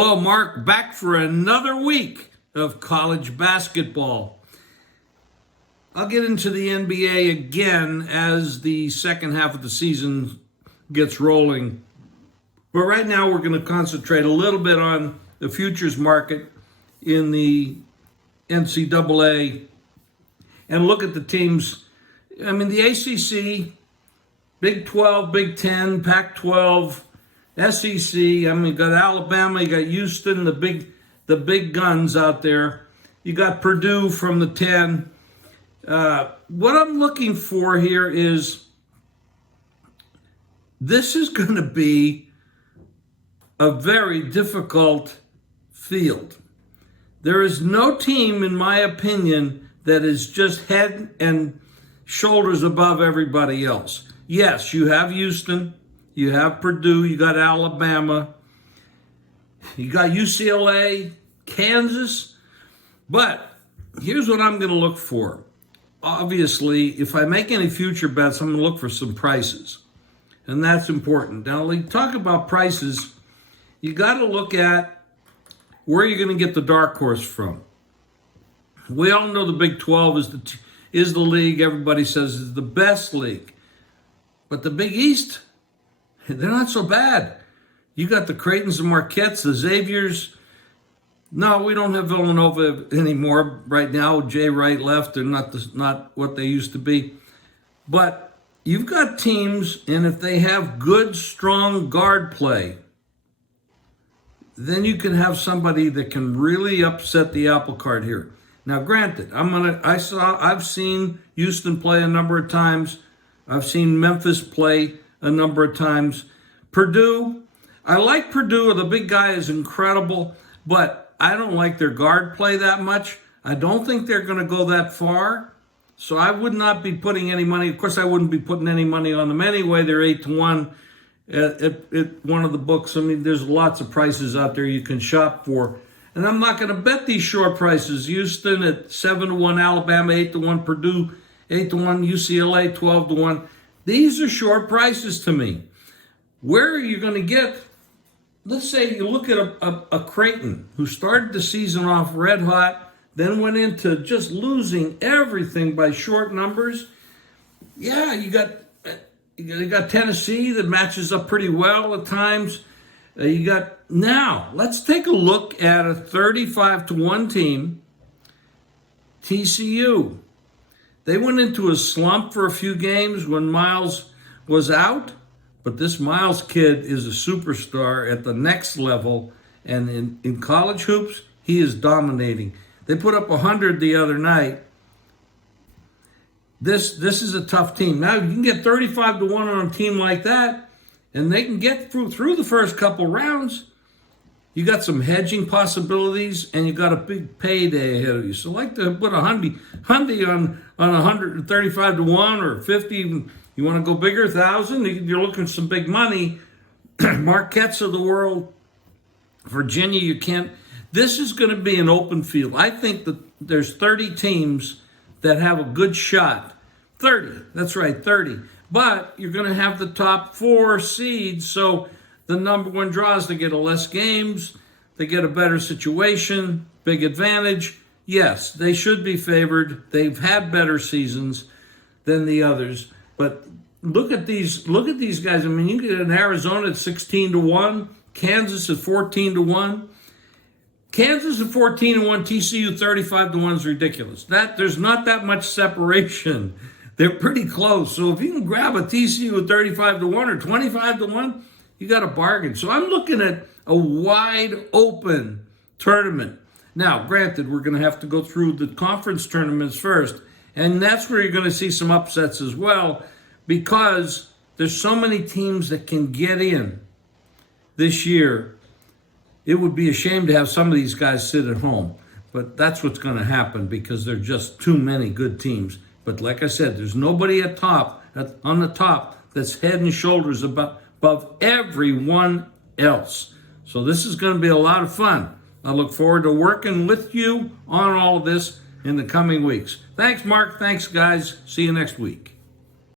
Hello, Mark, back for another week of college basketball. I'll get into the NBA again as the second half of the season gets rolling. But right now we're going to concentrate a little bit on the futures market in the NCAA and look at the teams. I mean, the ACC, Big 12, Big 10, Pac-12, SEC, I mean, you got Alabama, you got Houston, the big guns out there. You got Purdue from the 10. What I'm looking for here is this is going to be a very difficult field. There is no team, in my opinion, that is just head and shoulders above everybody else. Yes, you have Houston. You have Purdue, you got Alabama, you got UCLA, Kansas. But here's what I'm going to look for. Obviously, if I make any future bets, I'm going to look for some prices. And that's important. Now, when you talk about prices, you got to look at where you're going to get the dark horse from. We all know the Big 12 is the league everybody says is the best league. But the Big East, they're not so bad. You got the Creightons and Marquettes, the Xaviers. No, we don't have Villanova anymore right now. Jay Wright left. They're not what they used to be. But you've got teams, and if they have good, strong guard play, then you can have somebody that can really upset the apple cart here. Now, granted, I've seen Houston play a number of times. I've seen Memphis play a number of times. Purdue, I like Purdue. The big guy is incredible, but I don't like their guard play that much. I don't think they're going to go that far. So I would not be putting any money. Of course, I wouldn't be putting any money on them anyway. They're 8-1 at one of the books. I mean, there's lots of prices out there you can shop for. And I'm not going to bet these short prices. Houston at 7-1, Alabama 8-1, Purdue 8-1, UCLA 12-1. These are short prices to me. Where are you going to get, let's say you look at a Creighton who started the season off red hot, then went into just losing everything by short numbers. Yeah, you got Tennessee that matches up pretty well at times. Now, let's take a look at a 35-1 team, TCU. They went into a slump for a few games when Miles was out, but this Miles kid is a superstar at the next level, and in college hoops, he is dominating. They put up 100 the other night. This is a tough team. Now, you can get 35-1 on a team like that, and they can get through the first couple rounds. You got some hedging possibilities, and you got a big payday ahead of you. So like to put a hundy on 135-1 or 50. You want to go bigger, 1,000? You're looking at some big money. Marquettes of the world, Virginia, you can't. This is going to be an open field. I think that there's 30 teams that have a good shot. 30, that's right, 30. But you're going to have the top 4 seeds, so the number one draws, they get less games, they get a better situation, big advantage. Yes, they should be favored. They've had better seasons than the others. But look at these guys. I mean, you get in Arizona at 16-1, Kansas at 14-1. Kansas at 14-1, TCU 35-1 is ridiculous. There's not that much separation. They're pretty close. So if you can grab a TCU at 35-1 or 25-1, you got a bargain. So I'm looking at a wide open tournament. Now, granted, we're going to have to go through the conference tournaments first, and that's where you're going to see some upsets as well, because there's so many teams that can get in this year. It would be a shame to have some of these guys sit at home, but that's what's going to happen because there are just too many good teams. But like I said, there's nobody on the top that's head and shoulders above everyone else. So this is going to be a lot of fun. I look forward to working with you on all of this in the coming weeks. Thanks, Mark. Thanks, guys. See you next week.